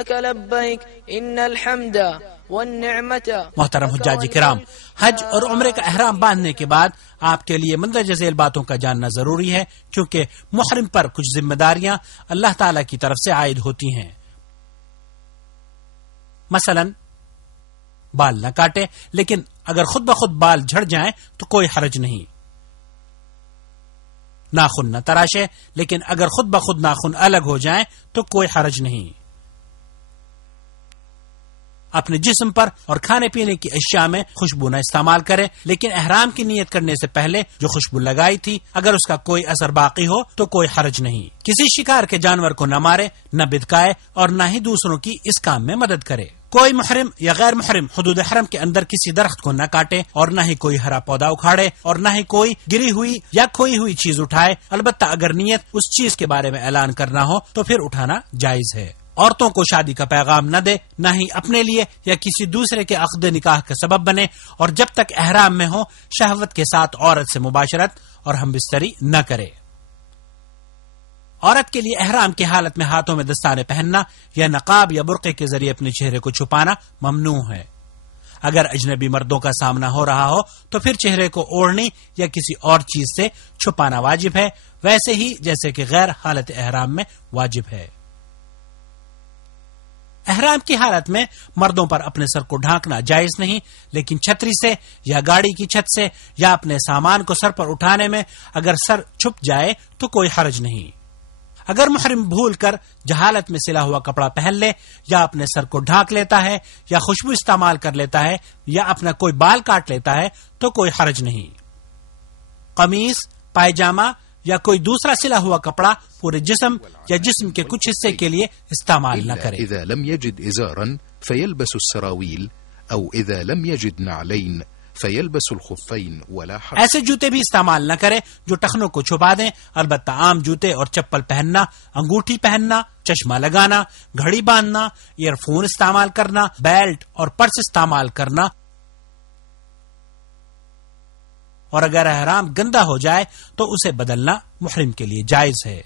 لبیک لبیک ان الحمد والنعمت. محترم حجاج کرام، حج اور عمرے کا احرام باندھنے کے بعد آپ کے لیے مندرجہ ذیل باتوں کا جاننا ضروری ہے، کیونکہ محرم پر کچھ ذمہ داریاں اللہ تعالی کی طرف سے عائد ہوتی ہیں. مثلا بال نہ کاٹے، لیکن اگر خود بخود بال جھڑ جائیں تو کوئی حرج نہیں. ناخن نہ تراشے، لیکن اگر خود بخود ناخن الگ ہو جائیں تو کوئی حرج نہیں. اپنے جسم پر اور کھانے پینے کی اشیاء میں خوشبو نہ استعمال کرے، لیکن احرام کی نیت کرنے سے پہلے جو خوشبو لگائی تھی اگر اس کا کوئی اثر باقی ہو تو کوئی حرج نہیں. کسی شکار کے جانور کو نہ مارے، نہ بدکائے اور نہ ہی دوسروں کی اس کام میں مدد کرے. کوئی محرم یا غیر محرم حدود حرم کے اندر کسی درخت کو نہ کاٹے اور نہ ہی کوئی ہرا پودا اکھاڑے اور نہ ہی کوئی گری ہوئی یا کھوئی ہوئی چیز اٹھائے. البتہ اگر نیت اس چیز کے بارے میں اعلان کرنا ہو تو پھر اٹھانا جائز ہے. عورتوں کو شادی کا پیغام نہ دے، نہ ہی اپنے لیے یا کسی دوسرے کے عقد نکاح کا سبب بنے، اور جب تک احرام میں ہو شہوت کے ساتھ عورت سے مباشرت اور ہم بستری نہ کرے. عورت کے لیے احرام کی حالت میں ہاتھوں میں دستانے پہننا یا نقاب یا برقعے کے ذریعے اپنے چہرے کو چھپانا ممنوع ہے. اگر اجنبی مردوں کا سامنا ہو رہا ہو تو پھر چہرے کو اوڑھنی یا کسی اور چیز سے چھپانا واجب ہے، ویسے ہی جیسے کہ غیر حالت احرام میں واجب ہے. احرام کی حالت میں مردوں پر اپنے سر کو ڈھانکنا جائز نہیں، لیکن چھتری سے یا گاڑی کی چھت سے یا اپنے سامان کو سر پر اٹھانے میں اگر سر چھپ جائے تو کوئی حرج نہیں. اگر محرم بھول کر جہالت میں سلا ہوا کپڑا پہن لے یا اپنے سر کو ڈھانک لیتا ہے یا خوشبو استعمال کر لیتا ہے یا اپنا کوئی بال کاٹ لیتا ہے تو کوئی حرج نہیں. قمیص، پائجامہ یا کوئی دوسرا سلا ہوا کپڑا پورے جسم یا جسم کے کچھ حصے کے لیے استعمال نہ کرے. اذا لم يجد ازارا فيلبس السراويل او اذا لم يجد نعلين فيلبس الخفين ولا حرج. ایسے جوتے بھی استعمال نہ کرے جو ٹخنوں کو چھپا دیں. البتہ عام جوتے اور چپل پہننا، انگوٹھی پہننا، چشمہ لگانا، گھڑی باندھنا، ایئر فون استعمال کرنا، بیلٹ اور پرس استعمال کرنا، اور اگر احرام گندا ہو جائے تو اسے بدلنا محرم کے لیے جائز ہے.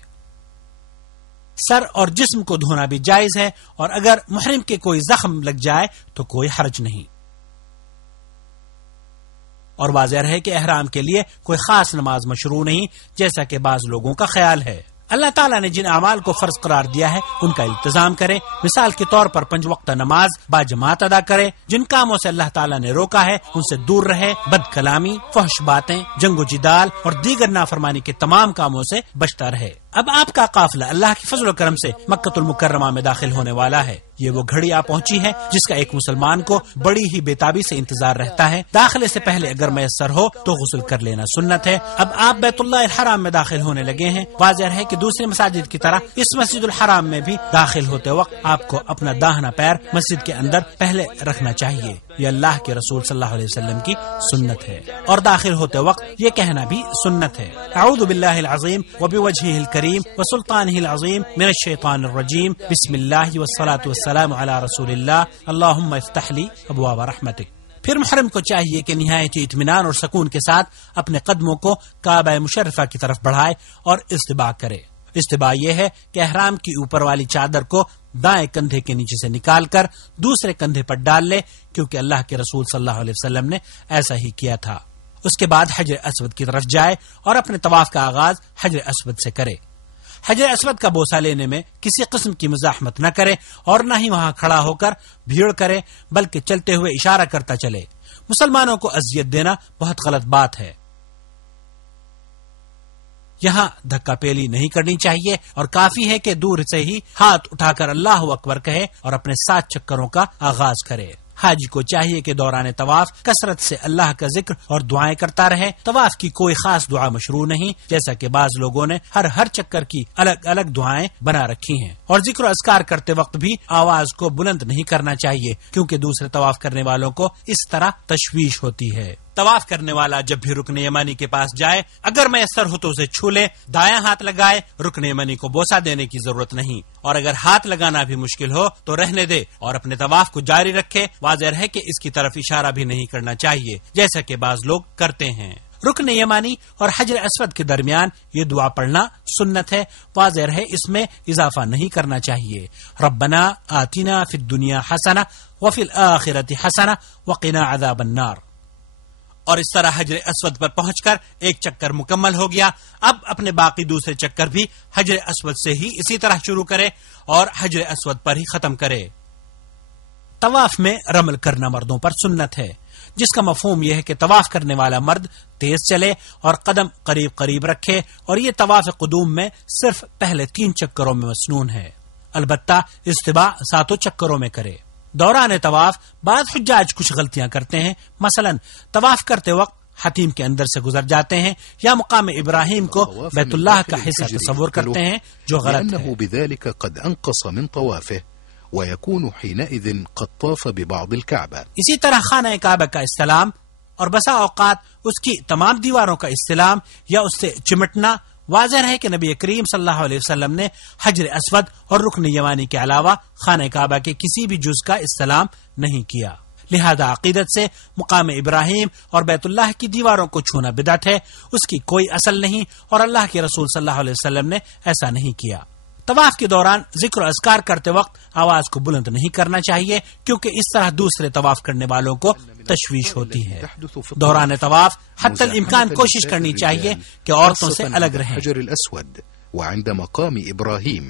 سر اور جسم کو دھونا بھی جائز ہے، اور اگر محرم کے کوئی زخم لگ جائے تو کوئی حرج نہیں. اور واضح رہے کہ احرام کے لیے کوئی خاص نماز مشروع نہیں، جیسا کہ بعض لوگوں کا خیال ہے. اللہ تعالیٰ نے جن اعمال کو فرض قرار دیا ہے ان کا التزام کرے. مثال کے طور پر 5 وقت نماز با جماعت ادا کرے. جن کاموں سے اللہ تعالیٰ نے روکا ہے ان سے دور رہے. بد کلامی، فحش باتیں، جنگ و جدال اور دیگر نافرمانی کے تمام کاموں سے بچتا رہے. اب آپ کا قافلہ اللہ کے فضل و کرم سے مکۃ المکرمہ میں داخل ہونے والا ہے. یہ وہ گھڑی آ پہنچی ہے جس کا ایک مسلمان کو بڑی ہی بےتابی سے انتظار رہتا ہے. داخلے سے پہلے اگر میسر ہو تو غسل کر لینا سنت ہے. اب آپ بیت اللہ الحرام میں داخل ہونے لگے ہیں. واضح ہے کہ دوسری مساجد کی طرح اس مسجد الحرام میں بھی داخل ہوتے وقت آپ کو اپنا داہنا پیر مسجد کے اندر پہلے رکھنا چاہیے. یہ اللہ کے رسول صلی اللہ علیہ وسلم کی سنت ہے. اور داخل ہوتے وقت یہ کہنا بھی سنت ہے: اعوذ باللہ العظیم وبوجہہ الکریم وسلطانہ العظیم من الشیطان الرجیم، بسم اللہ والصلاة والسلام علی رسول اللہ، اللہم افتح لی ابواب رحمتک. پھر محرم کو چاہیے کہ نہایت اطمینان اور سکون کے ساتھ اپنے قدموں کو کعبہ مشرفہ کی طرف بڑھائے اور استباع کرے. استباع یہ ہے کہ احرام کی اوپر والی چادر کو دائیں کندھے کے نیچے سے نکال کر دوسرے کندھے پر ڈال لے، کیونکہ اللہ کے رسول صلی اللہ علیہ وسلم نے ایسا ہی کیا تھا. اس کے بعد حجر اسود کی طرف جائے اور اپنے طواف کا آغاز حجر اسود سے کرے. حجر اسود کا بوسہ لینے میں کسی قسم کی مزاحمت نہ کرے اور نہ ہی وہاں کھڑا ہو کر بھیڑ کرے، بلکہ چلتے ہوئے اشارہ کرتا چلے. مسلمانوں کو اذیت دینا بہت غلط بات ہے. یہاں دھکا پیلی نہیں کرنی چاہیے اور کافی ہے کہ دور سے ہی ہاتھ اٹھا کر اللہ اکبر کہے اور اپنے 7 چکروں کا آغاز کرے. حاجی کو چاہیے کہ دوران طواف کثرت سے اللہ کا ذکر اور دعائیں کرتا رہے. طواف کی کوئی خاص دعا مشروع نہیں، جیسا کہ بعض لوگوں نے ہر چکر کی الگ الگ دعائیں بنا رکھی ہیں. اور ذکر و اذکار کرتے وقت بھی آواز کو بلند نہیں کرنا چاہیے، کیونکہ دوسرے طواف کرنے والوں کو اس طرح تشویش ہوتی ہے. طواف کرنے والا جب بھی رکن یمانی کے پاس جائے اگر میسر ہو تو اسے چھو لے، دایاں ہاتھ لگائے. رکن یمانی کو بوسہ دینے کی ضرورت نہیں، اور اگر ہاتھ لگانا بھی مشکل ہو تو رہنے دے اور اپنے طواف کو جاری رکھے. واضح ہے کہ اس کی طرف اشارہ بھی نہیں کرنا چاہیے جیسا کہ بعض لوگ کرتے ہیں. رکن یمانی اور حجر اسود کے درمیان یہ دعا پڑھنا سنت ہے. واضح ہے اس میں اضافہ نہیں کرنا چاہیے. ربنا آتنا فی الدنیا حسنہ وفی الآخرۃ حسنہ وقنا عذاب النار. اور اس طرح حجر اسود پر پہنچ کر ایک چکر مکمل ہو گیا. اب اپنے باقی دوسرے چکر بھی حجر اسود سے ہی اسی طرح شروع کرے اور حجر اسود پر ہی ختم کرے. طواف میں رمل کرنا مردوں پر سنت ہے، جس کا مفہوم یہ ہے کہ طواف کرنے والا مرد تیز چلے اور قدم قریب قریب رکھے، اور یہ طواف قدوم میں صرف پہلے 3 چکروں میں مسنون ہے. البتہ استباع 7 چکروں میں کرے. دوران طواف بعض حجاج کچھ غلطیاں کرتے ہیں. مثلا طواف کرتے وقت حتیم کے اندر سے گزر جاتے ہیں یا مقام ابراہیم کو بیت اللہ کا حصہ تصور کرتے ہیں، جو غلط ہے. ويكون حينئذ قد طاف ببعض الكعبة. اسی طرح خانہ کعبہ کا استلام اور بسا اوقات اس کی تمام دیواروں کا استلام یا اس سے چمٹنا. واضح ہے کہ نبی کریم صلی اللہ علیہ وسلم نے حجر اسود اور رکن یمانی کے علاوہ خانہ کعبہ کے کسی بھی جز کا استلام نہیں کیا. لہذا عقیدت سے مقام ابراہیم اور بیت اللہ کی دیواروں کو چھونا بدعت ہے، اس کی کوئی اصل نہیں، اور اللہ کے رسول صلی اللہ علیہ وسلم نے ایسا نہیں کیا. طواف کے دوران ذکر و اذکار کرتے وقت آواز کو بلند نہیں کرنا چاہیے، کیونکہ اس طرح دوسرے طواف کرنے والوں کو تشویش ہوتی ہے. دوران طواف حتی الامکان کوشش کرنی چاہیے کہ عورتوں سے الگ رہیں. الحجر الأسود وعند مقام إبراهيم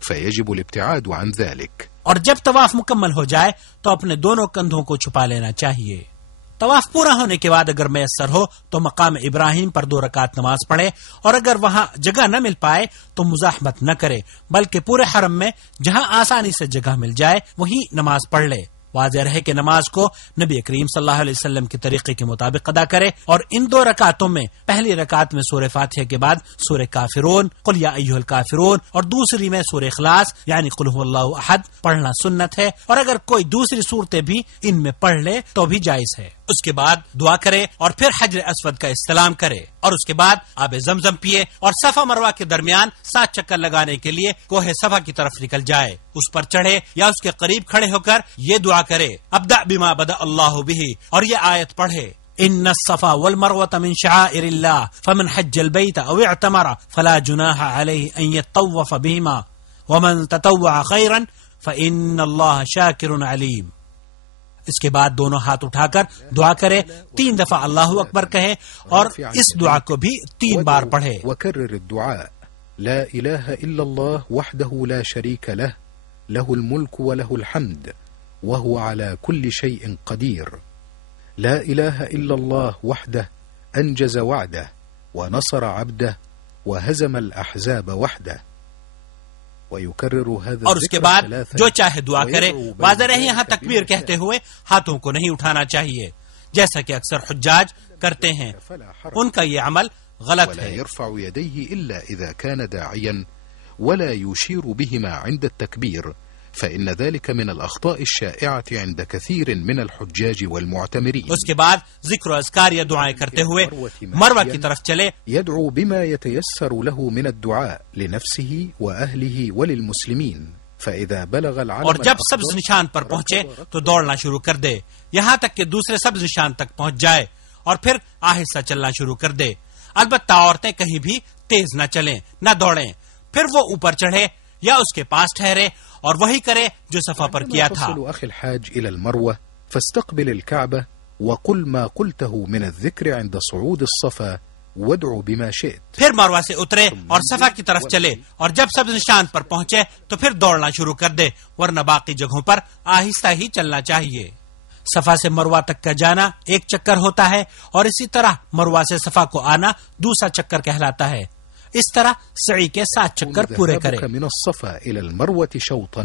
فيجب الابتعاد عن ذلك. اور جب طواف مکمل ہو جائے تو اپنے دونوں کندھوں کو چھپا لینا چاہیے. طواف پورا ہونے کے بعد اگر میسر ہو تو مقام ابراہیم پر 2 رکعت نماز پڑھے، اور اگر وہاں جگہ نہ مل پائے تو مزاحمت نہ کرے، بلکہ پورے حرم میں جہاں آسانی سے جگہ مل جائے وہی نماز پڑھ لے. واضح رہے کہ نماز کو نبی کریم صلی اللہ علیہ وسلم کے طریقے کے مطابق ادا کرے، اور ان 2 رکعتوں میں پہلی رکعت میں سورہ فاتحہ کے بعد سورہ کافرون قل یا ایھا الکافرون اور دوسری میں سورہ اخلاص یعنی قل ھو اللہ احد پڑھنا سنت ہے، اور اگر کوئی دوسری صورتیں بھی ان میں پڑھ لے تو بھی جائز ہے. اس کے بعد دعا کرے اور پھر حجر اسود کا استلام کرے، اور اس کے بعد آب زمزم پیے اور صفا مروہ کے درمیان 7 چکر لگانے کے لیے کوہ صفا کی طرف نکل جائے. اس پر چڑھے یا اس کے قریب کھڑے ہو کر یہ دعا کرے ابدأ بما بدأ اللہ به، اور یہ آیت پڑھے ان الصفا والمروة من شعائر الله فمن حج البيت او اعتمر فلا جناح عليه ان يطوف بهما ومن تطوع خيرا فان الله شاكر عليم. اس کے بعد دونوں ہاتھ اٹھا کر دعا کرے، 3 دفعہ اللہ اکبر کہے اور اس دعا کو بھی 3 بار پڑھے. وكرر الدعاء لا إله إلا الله وحده لا شريك له له الملك وله الحمد وهو على كل شيء قدير. لا إله إلا الله وحده أنجز وعده ونصر عبده وهزم الأحزاب وحده. اور اس کے بعد جو چاہے دعا کرے. واضح رہے یہاں تکبیر کہتے ہوئے ہاتھوں کو نہیں اٹھانا چاہیے، جیسا کہ اکثر حجاج کرتے ہیں. ان کا یہ عمل غلط ولا ہے. يرفع يديه إلا إذا كان داعيا ولا يشير بهما عند التكبير، فإن ذلك من الأخطاء الشائعة عند كثير من الحجاج والمعتمرين. اس کے بعد ذکر و اذکار یا دعائیں کرتے ہوئے مروہ کی طرف چلے. يدعو بما يتيسر له من الدعاء لنفسه وأهله وللمسلمين. فإذا بلغ العلم اور جب سبز نشان پر پہنچے تو دوڑنا شروع کر دے یہاں تک کہ دوسرے سبز نشان تک پہنچ جائے، اور پھر آہستہ چلنا شروع کر دے. البتہ عورتیں کہیں بھی تیز نہ چلیں نہ دوڑیں. پھر وہ اوپر چڑھے یا اس کے پاس ٹھہرے اور وہی کرے جو صفا پر کیا تھا. تصل أخي الحاج إلى المروة فاستقبل الكعبة وقل ما قلته من الذكر عند صعود الصفا وادعو بما شئت. پھر مروہ سے اترے اور صفا کی طرف چلے، اور جب سبز نشان پر پہنچے تو پھر دوڑنا شروع کر دے، ورنہ باقی جگہوں پر آہستہ ہی چلنا چاہیے. صفا سے مروہ تک کا جانا 1 چکر ہوتا ہے، اور اسی طرح مروہ سے صفا کو آنا دوسرا چکر کہلاتا ہے. اس طرح سعی کے 7 چکر پورے کرے. من الصفا إلى المروة شوطا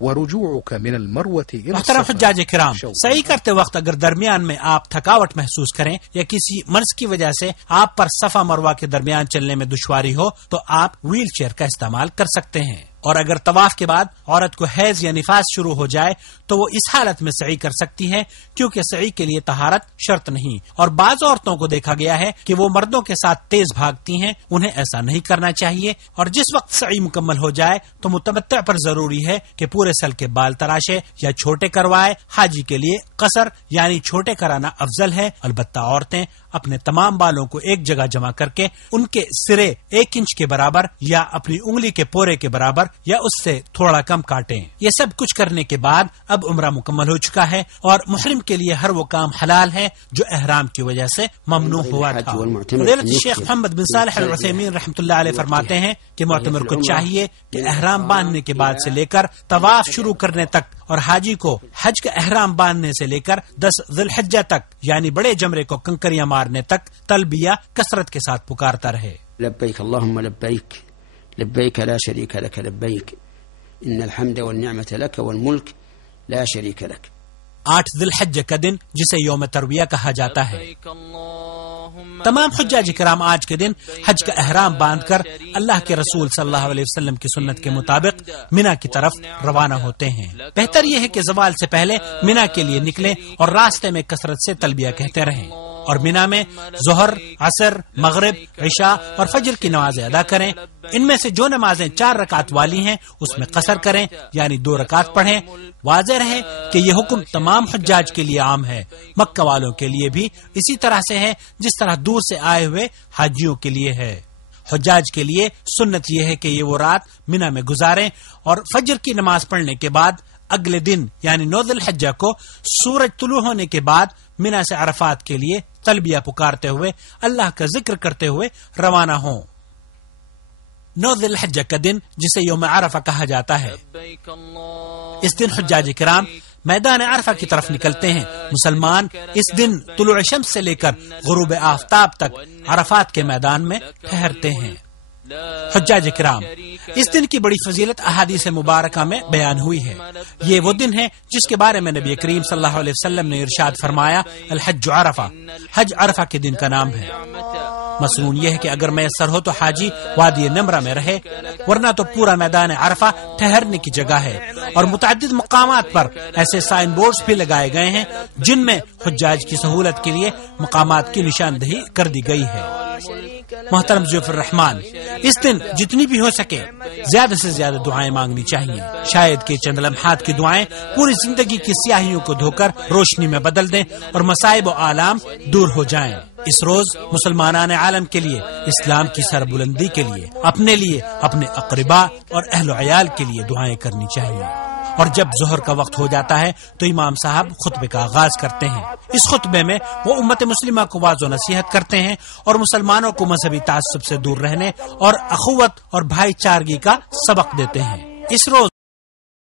ورجوعك من المروة إلى محترم الصفا حجاج کرام، شوطا. صحیح کرتے وقت اگر درمیان میں آپ تھکاوٹ محسوس کریں یا کسی مرض کی وجہ سے آپ پر صفا مروہ کے درمیان چلنے میں دشواری ہو تو آپ ویل چیئر کا استعمال کر سکتے ہیں. اور اگر طواف کے بعد عورت کو حیض یا نفاس شروع ہو جائے تو وہ اس حالت میں سعی کر سکتی ہے، کیونکہ سعی کے لیے طہارت شرط نہیں. اور بعض عورتوں کو دیکھا گیا ہے کہ وہ مردوں کے ساتھ تیز بھاگتی ہیں، انہیں ایسا نہیں کرنا چاہیے. اور جس وقت سعی مکمل ہو جائے تو متمتع پر ضروری ہے کہ پورے سل کے بال تراشے یا چھوٹے کروائے. حاجی کے لیے قصر یعنی چھوٹے کرانا افضل ہے. البتہ عورتیں اپنے تمام بالوں کو ایک جگہ جمع کر کے ان کے سرے 1 انچ کے برابر یا اپنی انگلی کے پورے کے برابر یا اس سے تھوڑا کم کاٹیں۔ یہ سب کچھ کرنے کے بعد اب عمرہ مکمل ہو چکا ہے اور محرم کے لیے ہر وہ کام حلال ہے جو احرام کی وجہ سے ممنوع ہوا تھا۔ فضیلت شیخ محمد بن صالح العثیمین رحمۃ اللہ علیہ فرماتے ہیں کہ معتمر کو چاہیے کہ احرام باندھنے کے بعد سے لے کر طواف شروع کرنے تک اور حاجی کو حج کا احرام باندھنے سے لے کر 10 ذی الحجہ تک یعنی بڑے جمرے کو کنکریاں مارنے تک تلبیہ کثرت کے ساتھ پکارتا رہے۔ لبیک اللہم لبیک لبیک لا شریک لک لبیک ان الحمد والنعمت لک والملک لا شریک لک۔ 8 ذی الحجہ کا دن جسے یوم ترویہ کہا جاتا ہے، تمام حجاج کرام آج کے دن حج کا احرام باندھ کر اللہ کے رسول صلی اللہ علیہ وسلم کی سنت کے مطابق مینا کی طرف روانہ ہوتے ہیں۔ بہتر یہ ہے کہ زوال سے پہلے مینا کے لیے نکلیں اور راستے میں کثرت سے تلبیہ کہتے رہیں اور مینا میں ظہر، عصر، مغرب، عشاء اور فجر کی نمازیں ادا کریں۔ ان میں سے جو نمازیں 4 رکعت والی ہیں اس میں قصر کریں یعنی 2 رکعت پڑھیں۔ واضح رہے کہ یہ حکم تمام حجاج کے لیے عام ہے، مکہ والوں کے لیے بھی اسی طرح سے ہے جس طرح دور سے آئے ہوئے حاجیوں کے لیے ہے۔ حجاج کے لیے سنت یہ ہے کہ یہ وہ رات مینا میں گزاریں اور فجر کی نماز پڑھنے کے بعد اگلے دن یعنی 9 ذی الحجہ کو سورج طلوع ہونے کے بعد مینا سے عرفات کے لیے تلبیہ پکارتے ہوئے اللہ کا ذکر کرتے ہوئے روانہ ہوں۔ 9 ذی الحجہ کا دن جسے یوم عرفہ کہا جاتا ہے، اس دن حجاج کرام میدان عرفہ کی طرف نکلتے ہیں۔ مسلمان اس دن طلوع شمس سے لے کر غروب آفتاب تک عرفات کے میدان میں ٹھہرتے ہیں۔ حجاج کرام، اس دن کی بڑی فضیلت احادیث مبارکہ میں بیان ہوئی ہے۔ یہ وہ دن ہے جس کے بارے میں نبی کریم صلی اللہ علیہ وسلم نے ارشاد فرمایا، الحج عرفہ، حج عرفہ کے دن کا نام ہے۔ مصنون یہ ہے کہ اگر میسر ہو تو حاجی وادی نمرہ میں رہے، ورنہ تو پورا میدان عرفہ ٹھہرنے کی جگہ ہے اور متعدد مقامات پر ایسے سائن بورڈز بھی لگائے گئے ہیں جن میں حجاج کی سہولت کے لیے مقامات کی نشاندہی کر دی گئی ہے۔ محترم ضیوف الرحمان، اس دن جتنی بھی ہو سکے زیادہ سے زیادہ دعائیں مانگنی چاہیے۔ شاید کہ چند لمحات کی دعائیں پوری زندگی کی سیاہیوں کو دھو کر روشنی میں بدل دیں اور مصائب و آلام دور ہو جائیں۔ اس روز مسلمانان عالم کے لیے، اسلام کی سربلندی کے لیے، اپنے لیے، اپنے اقرباء اور اہل و عیال کے لیے دعائیں کرنی چاہیے۔ اور جب ظہر کا وقت ہو جاتا ہے تو امام صاحب خطبے کا آغاز کرتے ہیں۔ اس خطبے میں وہ امت مسلمہ کو واضح و نصیحت کرتے ہیں اور مسلمانوں کو مذہبی تعصب سے دور رہنے اور اخوت اور بھائی چارگی کا سبق دیتے ہیں۔ اس روز